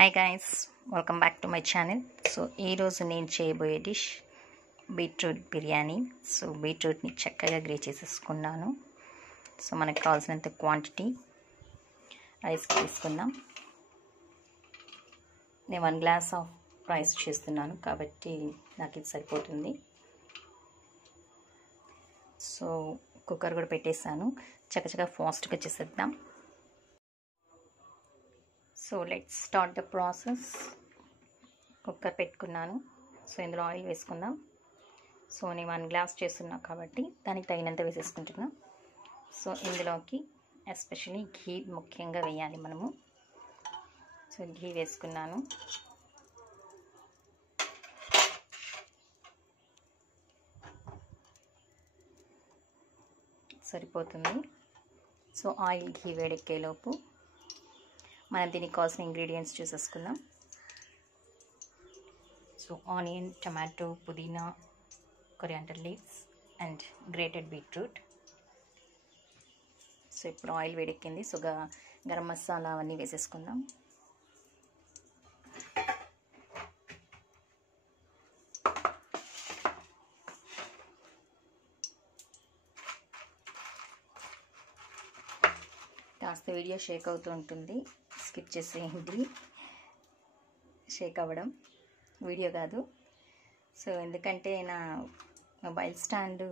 Hi guys, welcome back to my channel. So ఈరోజు నేను చేయబోయే డిష్ బీట్రూట్ బిర్యానీ. సో బీట్రూట్ని చక్కగా గ్రేట్ చేసేసుకున్నాను. సో మనకు కావాల్సినంత క్వాంటిటీ రైస్ తీసుకుందాం. నేను 1 గ్లాస్ ఆఫ్ రైస్ చేస్తున్నాను కాబట్టి నాకు ఇది సరిపోతుంది. సో కుక్కర్ కూడా పెట్టేసాను, చక్కగా ఫాస్ట్గా చేసేద్దాం. So let's start the process. Cooker పెట్టుకున్నాను. సో ఇందులో ఆయిల్ వేసుకుందాం. సో నేను 1 గ్లాస్ చేస్తున్నా కాబట్టి దానికి తగినంత వేసేసుకుంటున్నా. సో ఇందులోకి ఎస్పెషల్లీ ఘీ ముఖ్యంగా వేయాలి మనము. సో ఘీ వేసుకున్నాను. సరిపోతుంది. సో ఆయిల్ ఘీ వేడెక్కేలోపు మనం దీనికి కావాల్సిన ఇంగ్రీడియంట్స్ చూసేసుకుందాం. సో ఆనియన్, టమాటో, పుదీనా, coriander leaves and grated beetroot. So ఇప్పుడు ఆయిల్ వేడెక్కింది. సో గరం మసాలా అవన్నీ వేసేసుకుందాం. కాస్త వీడియో షేక్ అవుతూ ఉంటుంది, స్కిప్ చేసేయండి. షేక్ అవ్వడం వీడియో కాదు. సో ఎందుకంటే నా మొబైల్ స్టాండ్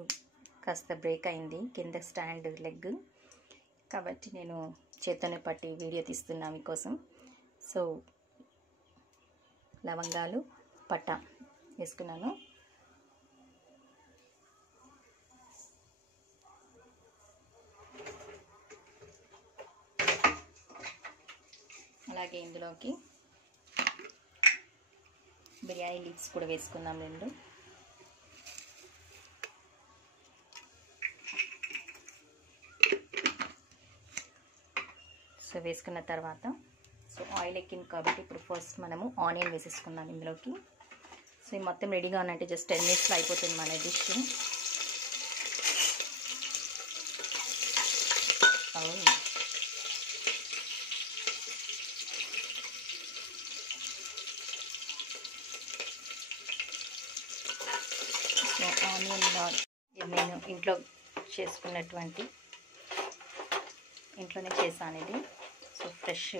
కాస్త బ్రేక్ అయింది, కింద స్టాండ్ లెగ్, కాబట్టి నేను చేత్తోనే పట్టి వీడియో తీస్తున్నా మీకోసం. సో లవంగాలు, పట్టా వేసుకున్నాను. అలాగే ఇందులోకి బిర్యానీ లీవ్స్ కూడా వేసుకుందాం 2. సో వేసుకున్న తర్వాత సో ఆయిల్ ఎక్కింది కాబట్టి ఇప్పుడు ఫస్ట్ మనము ఆనియన్ వేసేసుకుందాం ఇందులోకి. సో ఇది మొత్తం రెడీగా ఉన్నట్టే జస్ట్ 10 minutesలో అయిపోతుంది మన డిష్. ఆనియన్ నేను ఇంట్లోనే చేశాను ఇది. So fresh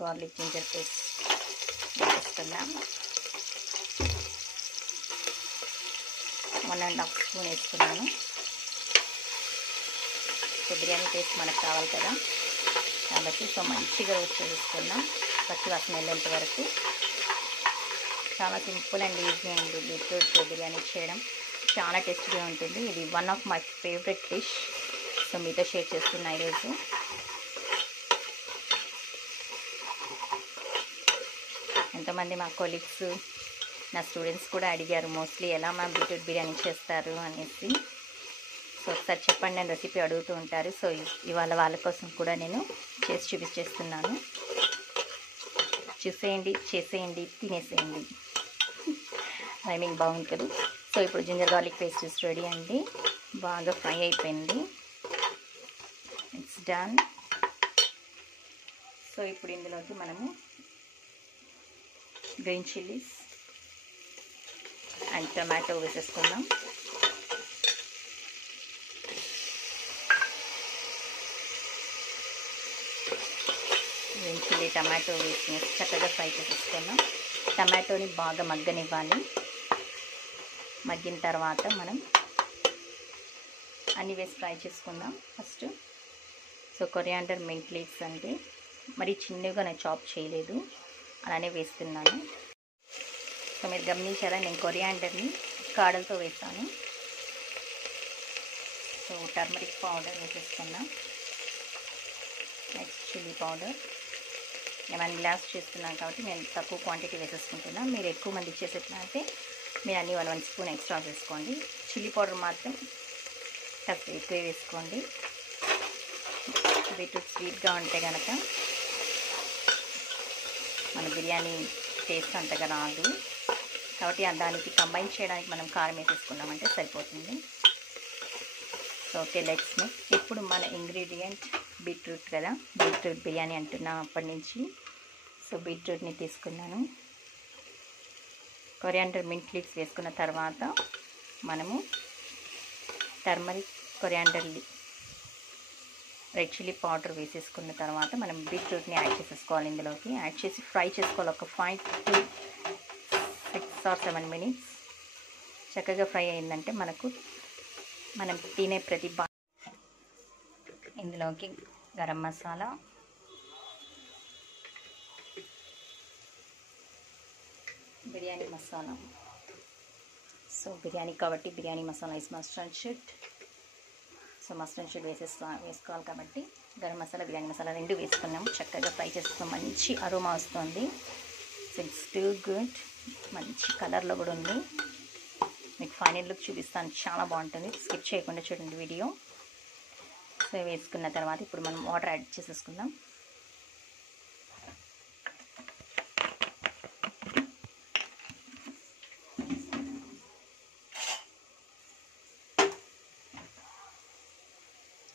garlic ginger paste వేసుకున్నాం. 1.5 స్పూన్ వేసుకున్నాను. సో బిర్యానీ టేస్ట్ మనకు కావాలి కదా కాబట్టి సో మంచిగా రోస్ట్ చేసుకున్నాం పచ్చి వాసన వెళ్ళేంత వరకు. చాలా సింపుల్ అండ్ ఈజీ అండి బీట్రూట్ బిర్యానీ చేయడం. చాలా టేస్టీగా ఉంటుంది. ఇది one of my favourite dish. So మీతో షేర్ చేస్తున్నా ఈరోజు. ఎంతోమంది మా కొలీగ్స్, నా స్టూడెంట్స్ కూడా అడిగారు మోస్ట్లీ ఎలా మా బీట్రూట్ బిర్యానీ చేస్తారు అనేసి. సో ఒకసారి చెప్పండి అని రెసిపీ అడుగుతూ ఉంటారు. సో ఇవాళ వాళ్ళ కోసం కూడా నేను చేసి చూపించేస్తున్నాను. చూసేయండి, చేసేయండి, తినేసేయండి. రైమింగ్ బాగుంది కదా. సో ఇప్పుడు జింజర్ గార్లిక్ పేస్ట్ రెడీ అండి. బాగా ఫ్రై అయిపోయింది. It's done. సో ఇప్పుడు ఇందులోకి మనము గ్రీన్ చిల్లీస్ అండ్ టమాటో వేసేసుకుందాం. గ్రీన్ చిల్లీ, టమాటో వేసి చక్కగా ఫ్రై చేసేసుకుందాం. టమాటోని బాగా మగ్గనివ్వాలి. మగ్గిన తర్వాత మనం అన్నీ వేసి ఫ్రై చేసుకుందాం first. So coriander, mint leaves అంటే మరి చిన్నగా నేను చాప్ చేయలేదు, అలానే వేస్తున్నాను. సో మీరు గమనించారా, నేను కొరియాండర్ని కాడలతో వేస్తాను. సో టర్మరిక్ పౌడర్ వేసేసుకున్నాం. Next chilli powder. నేను 1 గ్లాస్ చేస్తున్నాను కాబట్టి నేను తక్కువ క్వాంటిటీ వేసేసుకుంటున్నాను. మీరు ఎక్కువ మంది ఇచ్చేసేట్లా అంటే మీరు అన్నీ 1 స్పూన్ ఎక్స్ట్రా వేసుకోండి. చిల్లీ పౌడర్ మాత్రం కాస్త ఎక్కువ వేసుకోండి. బీట్రూట్ స్వీట్గా ఉంటే కనుక మన బిర్యానీ టేస్ట్ అంతగా రాదు కాబట్టి దానికి కంబైన్ చేయడానికి మనం కారం వేసేసుకున్నామంటే సరిపోతుంది. So okay, let's mix. ఇప్పుడు మన ఇంగ్రీడియంట్ బీట్రూట్ కదా, బీట్రూట్ బిర్యానీ అంటున్నాం అప్పటి నుంచి. సో బీట్రూట్ని తీసుకున్నాను. కొరియాండర్ మింట్ లీవ్స్ వేసుకున్న తర్వాత మనము turmeric, coriander, red chilli powder వేసేసుకున్న తర్వాత మనం బీట్రూట్ని యాడ్ చేసేసుకోవాలి. ఇందులోకి యాడ్ చేసి ఫ్రై చేసుకోవాలి. ఒక 5 to 6 or 7 minutes చక్కగా ఫ్రై అయిందంటే మనం తినే ప్రతి ఇందులోకి గరం మసాలా, బిర్యానీ మసాలా. సో బిర్యానీ కాబట్టి biryani masala is must and should. So must and should వేసుకోవాలి కాబట్టి గరం మసాలా, బిర్యానీ మసాలా 2 వేసుకున్నాం. చక్కగా ఫ్రై చేసుకున్నాం. మంచి అరోమా వస్తుంది. It's too good. మంచి కలర్లో కూడా ఉంది. మీకు ఫైనల్ లుక్ చూపిస్తాను. చాలా బాగుంటుంది. స్కిప్ చేయకుండా చూడండి వీడియో. సో వేసుకున్న తర్వాత ఇప్పుడు మనం వాటర్ యాడ్ చేసేసుకుందాం.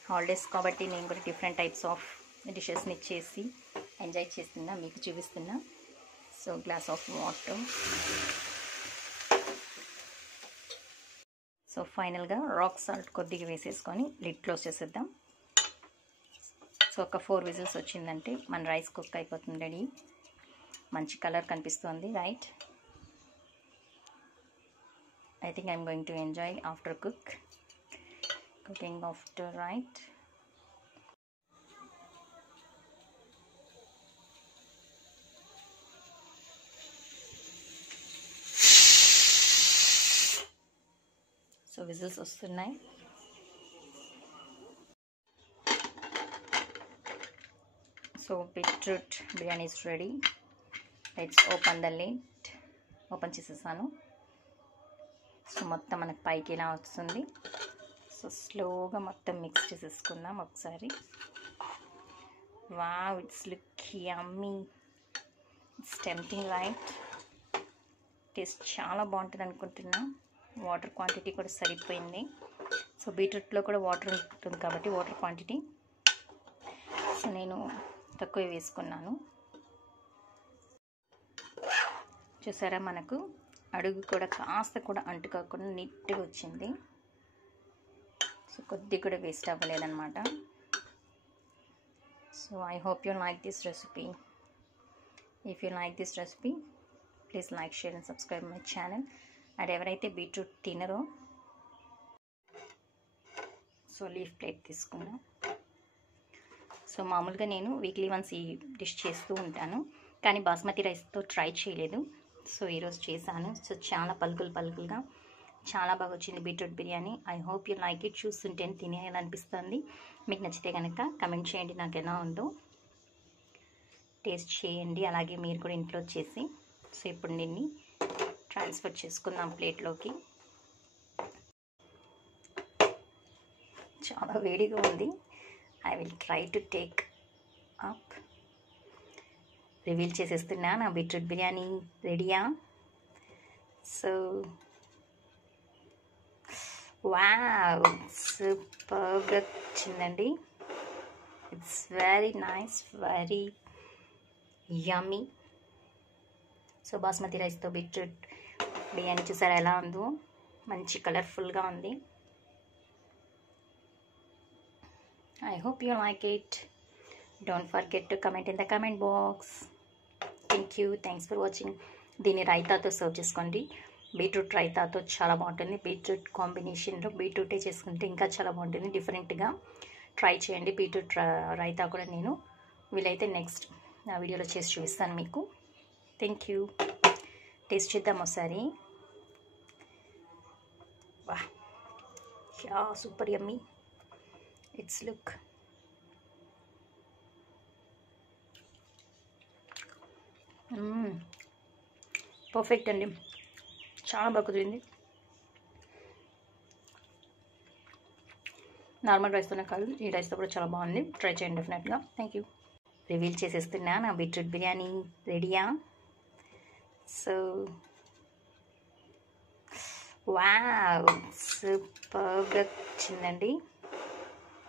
హాలిడేస్ కాబట్టి నేను కూడా డిఫరెంట్ టైప్స్ ఆఫ్ డిషెస్ని చేసి ఎంజాయ్ చేస్తున్నా, మీకు చూపిస్తున్నా. So glass of water. So ఫైనల్గా రాక్ సాల్ట్ కొద్దిగా వేసేసుకొని లిడ్ క్లోజ్ చేసేద్దాం. సో ఒక 4 విజిల్స్ వచ్చిందంటే మన రైస్ కుక్ అయిపోతుంది. రెడీ. మంచి కలర్ కనిపిస్తుంది. Right. I think I'm going to enjoy after cooking after, right? So whistles వస్తున్నాయి. So beetroot biryani is ready. Let's open the lid. Open చేసేసాను. So మొత్తం మనకు పైకి ఇలా వస్తుంది. సో స్లోగా మొత్తం మిక్స్ చేసేసుకుందాం ఒకసారి. Wow, it's look yummy. It's tempting, right? Taste చాలా బాగుంటుంది అనుకుంటున్నా. వాటర్ క్వాంటిటీ కూడా సరిపోయింది. సో బీట్రూట్లో కూడా వాటర్ ఉంటుంది కాబట్టి వాటర్ క్వాంటిటీ సో నేను తక్కువ వేసుకున్నాను. చూసారా, మనకు అడుగు కూడా కాస్త కూడా అంటుకోకుండా నీట్గా వచ్చింది. సో కొద్ది కూడా వేస్ట్ అవ్వలేదన్నమాట. So I hope you like this recipe. If you like this recipe please like, share and subscribe my channel. And ఎవరైతే బీట్రూట్ తినరో సో లీఫ్ ప్లేట్ తీసుకున్నా. సో మామూలుగా నేను వీక్లీ వన్స్ ఈ డిష్ చేస్తూ ఉంటాను, కానీ బాస్మతి రైస్తో ట్రై చేయలేదు. సో ఈరోజు చేశాను. సో చాలా పలుకులుగా చాలా బాగా వచ్చింది beetroot biryani. I hope you like it. చూస్తుంటే తినేయాలనిపిస్తుంది. మీకు నచ్చితే కనుక కమెంట్ చేయండి నాకు ఎలా ఉందో. టేస్ట్ చేయండి, అలాగే మీరు కూడా ఇంట్లో చేసి. సో ఇప్పుడు దీన్ని ట్రాన్స్ఫర్ చేసుకుందాం ప్లేట్లోకి. చాలా వేడిగా ఉంది. I will try to take up. Reveal చేసేస్తున్నా. నా బీట్రూట్ బిర్యానీ రెడీయా? సో వావ్, సూపర్గా వచ్చిందండి. It's very nice, very yummy. So basmati రైస్తో బీట్రూట్ బిర్యానీ చూసారా ఎలా ఉందో? మంచి కలర్ఫుల్గా ఉంది. I hope you like it. Don't forget to comment in the comment box. Thank you. Thanks for watching. దీన్ని రైతాతో సర్వ్ చేసుకోండి. బీట్రూట్ రైతాతో చాలా బాగుంటుంది. బీట్రూట్ కాంబినేషన్లో బీట్రూటే చేసుకుంటే ఇంకా చాలా బాగుంటుంది. డిఫరెంట్గా ట్రై చేయండి. బీట్రూట్ రైతా కూడా నేను వీలైతే నెక్స్ట్ నా వీడియోలో చేసి చూపిస్తాను మీకు. Thank you. టేస్ట్ చేద్దాం ఒకసారి. వా, super yummy. It's look perfect అండి. చాలా బాగా కుదిరింది. నార్మల్ రైస్తోనే కాదు, ఈ రైస్తో కూడా చాలా బాగుంది. ట్రై చేయండి డెఫినెట్గా. Thank you. రివీల్ చేసేస్తున్నా. నా బీట్రూట్ బిర్యానీ రెడీయా? సో వావ్, సూపర్గా వచ్చిందండి.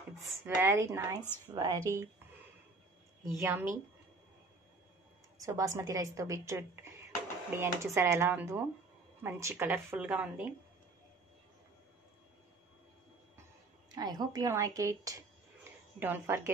It's very nice, very yummy. So basmati రైస్తో బీట్రూట్ బిర్యానీ చూసారా ఎలా ఉందో, మంచి కలర్ఫుల్గా ఉంది. I hope you like it. Don't forget